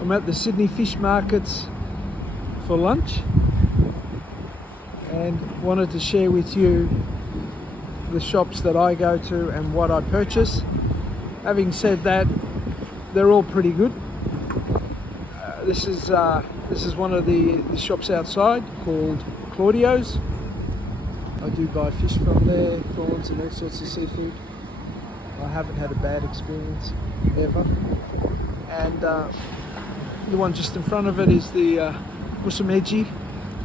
I'm at the Sydney Fish Markets for lunch and wanted to share with you the shops that I go to and what I purchase. Having said that, they're all pretty good. This is one of the shops outside called Claudio's. I do buy fish from there, prawns and all sorts of seafood. I haven't had a bad experience ever. And the one just in front of it is the Musumeci,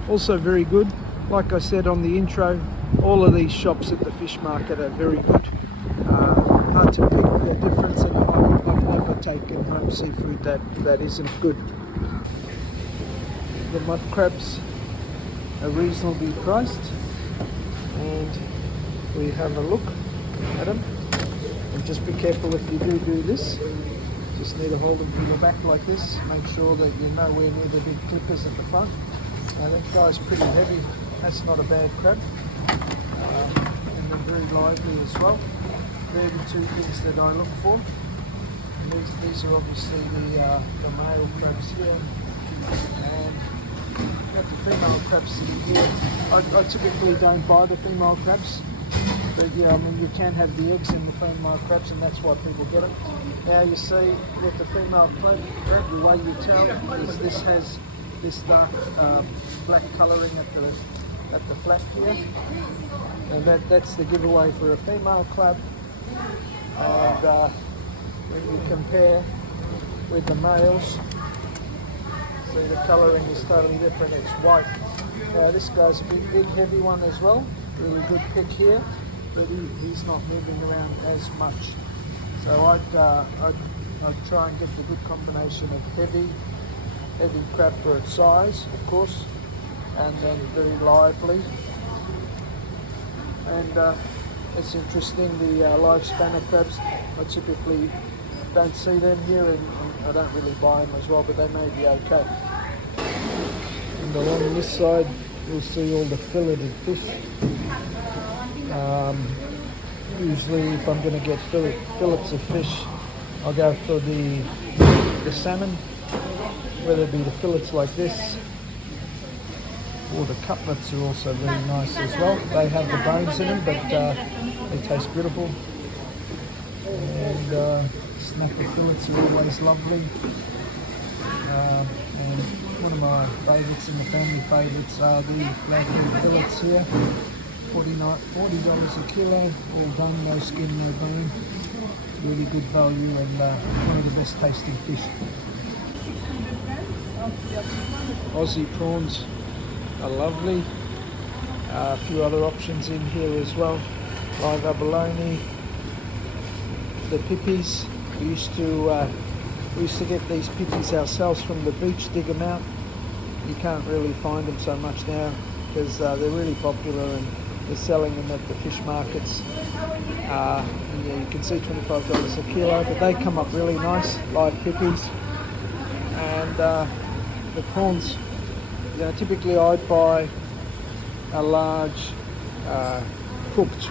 also very good. Like I said on the intro, all of these shops at the fish market are very good. Hard to pick the difference, and I've never taken home seafood that isn't good. The mud crabs are reasonably priced, and we have a look at them. And just be careful if you do this. Just need to hold them from your back like this. Make sure that you're nowhere near the big clippers at the front. Now that guy's pretty heavy. That's not a bad crab. And they're very lively as well. They're the two things that I look for. And these are obviously the male crabs here. And got the female crabs sitting here. I typically don't buy the female crabs. But yeah, I mean, you can have the eggs in the female crabs, and that's why people get it. Now you see with the female crab, the way you tell is this has this dark black colouring at the flap here, and that's the giveaway for a female crab. And when you compare with the males, see the colouring is totally different. It's white. Now this guy's a big heavy one as well. Really good pick here. But he's not moving around as much. So I'd try and get the good combination of heavy crab for its size, of course, and then very lively. And it's interesting, the live spanner crabs, I typically don't see them here, and I don't really buy them as well, but they may be okay. And along this side, you'll see all the filleted fish. Usually if I'm going to get fillets of fish, I'll go for the salmon, whether it be the fillets like this, or the cutlets are also very nice as well. They have the bones in them, but they taste beautiful. And snapper fillets are always lovely. And one of my favourites and the family favourites are the blackhead fillets here. $40 a kilo, all done, no skin, no bone. Really good value, and one of the best tasting fish. Aussie prawns are lovely. A few other options in here as well. Live abalone, the pippies. We used to get these pippies ourselves from the beach, dig them out. You can't really find them so much now because they're really popular, and they're selling them at the fish markets. And yeah, you can see $25 a kilo, but they come up really nice, live pippies. And the prawns, typically I'd buy a large cooked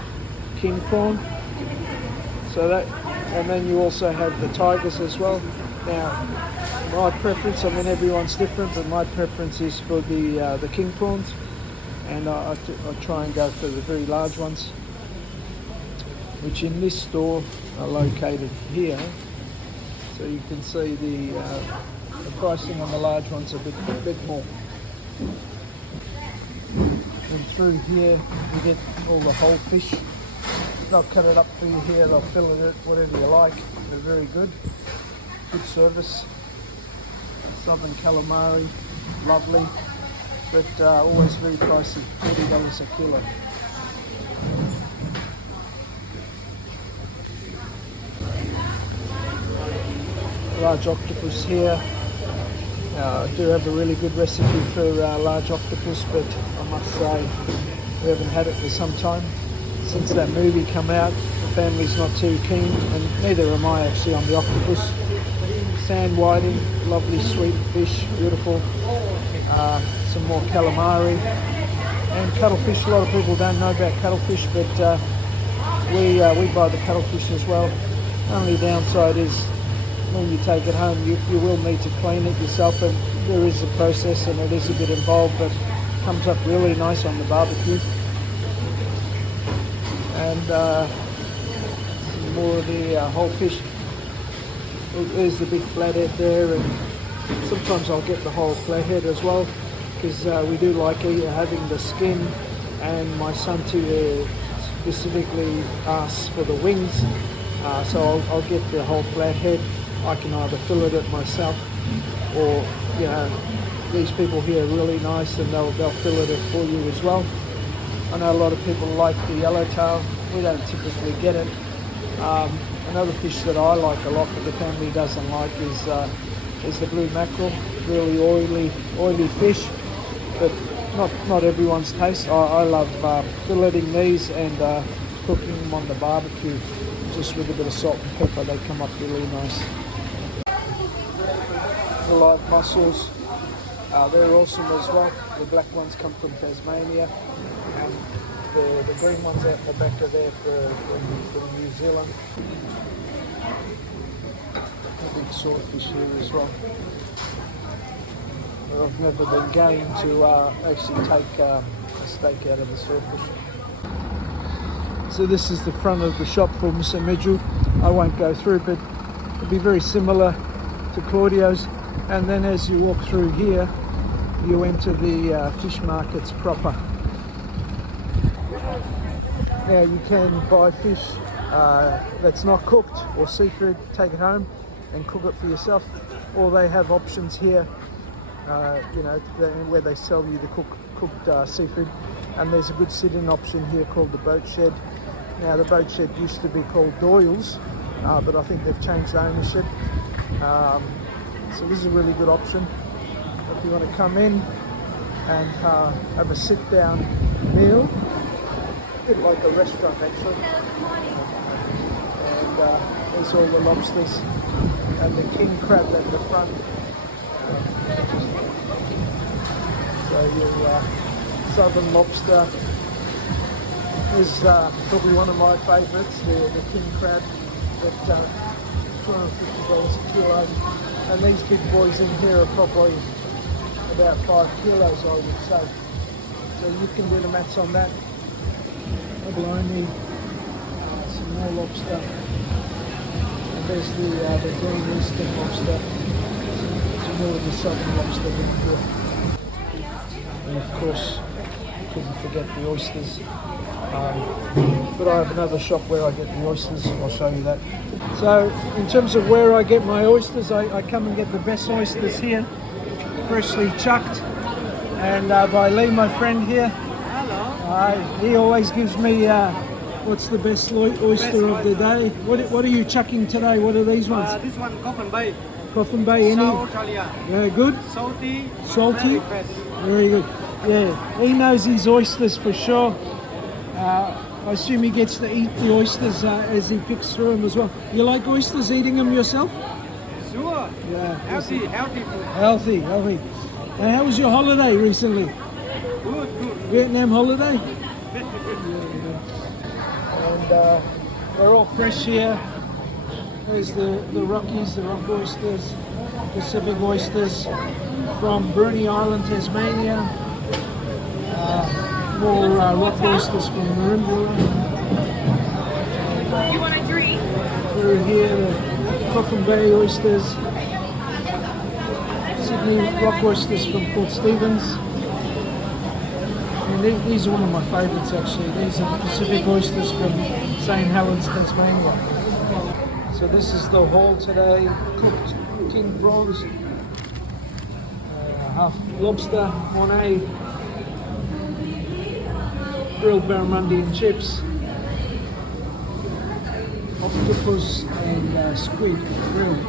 king prawn. So that, and then you also have the tigers as well. Now, my preference, I mean everyone's different, but my preference is for the king prawns. And I try and go for the very large ones, which in this store are located here. So you can see the pricing on the large ones a bit more. And through here you get all the whole fish. They'll cut it up for you here, they'll fillet it, whatever you like. They're very good. Good service. Southern calamari, lovely. But always very pricey, $40 a kilo. Large octopus here. I do have a really good recipe for large octopus, but I must say we haven't had it for some time. Since that movie come out, the family's not too keen, and neither am I actually on the octopus. Sand whiting, lovely sweet fish, beautiful. Some more calamari and cuttlefish. A lot of people don't know about cuttlefish, but we buy the cuttlefish as well. Only downside is when you take it home, you will need to clean it yourself, and there is a process and it is a bit involved, but it comes up really nice on the barbecue. And more of the whole fish. There's the big flathead there, and sometimes I'll get the whole flathead as well, because we do like having the skin, and my son too specifically asks for the wings, so I'll get the whole flathead. I can either fillet it myself, or these people here are really nice and they'll fillet it for you as well. I know a lot of people like the yellowtail. We don't typically get it. Another fish that I like a lot but the family doesn't like is the blue mackerel. Really oily fish, but not everyone's taste. I love filleting these and cooking them on the barbecue, just with a bit of salt and pepper. They come up really nice. The live mussels, they're awesome as well. The black ones come from Tasmania, and the green ones out the back are there from New Zealand. A big swordfish here as well. I've never been game to actually take a steak out of the swordfish. So this is the front of the shop for Musa Meju. I won't go through, but it'll be very similar to Claudio's. And then as you walk through here, you enter the fish markets proper. Now you can buy fish that's not cooked or seafood, take it home and cook it for yourself, or they have options here, where they sell you the cooked seafood. And there's a good sit-in option here called the Boat Shed. Now the Boat Shed used to be called Doyle's, but I think they've changed ownership. So this is a really good option if you want to come in and have a sit-down meal, a bit like a restaurant actually. And there's all the lobsters and the king crab at the front. So your southern lobster is probably one of my favourites, the king crab at $250 a kilo. And these big boys in here are probably about 5 kilos, I would say. So you can do the maths on that. Abalone, some more lobster. And there's the green eastern lobster. Some more of the southern lobster in here. And of course, couldn't forget the oysters. But I have another shop where I get the oysters. I'll show you that. So in terms of where I get my oysters, I come and get the best oysters here, freshly chucked, and by Lee, my friend here. Hello. He always gives me what's the best oyster of the day. What are you chucking today? What are these ones? This one, Coffin Bay. Coffin Bay, any? South Australia. Yeah, good? Salty. Salty? Very good. Yeah, he knows his oysters for sure. I assume he gets to eat the oysters as he picks through them as well. You like oysters, eating them yourself? Sure. Yeah. Healthy food. Healthy. And how was your holiday recently? Good. Vietnam holiday? And they're all fresh here. There's the Rockies, the rock oysters, Pacific oysters from Bruny Island, Tasmania. More rock oysters from Maroondah. You want a drink? Through here, the Coffin Bay oysters, Sydney rock oysters from Port Stephens. And these are one of my favourites actually. These are the Pacific oysters from St. Helens, Tasmania. So this is the haul today. Cooked king prawns, half lobster, Monet, grilled barramundi and chips, octopus and squid grilled.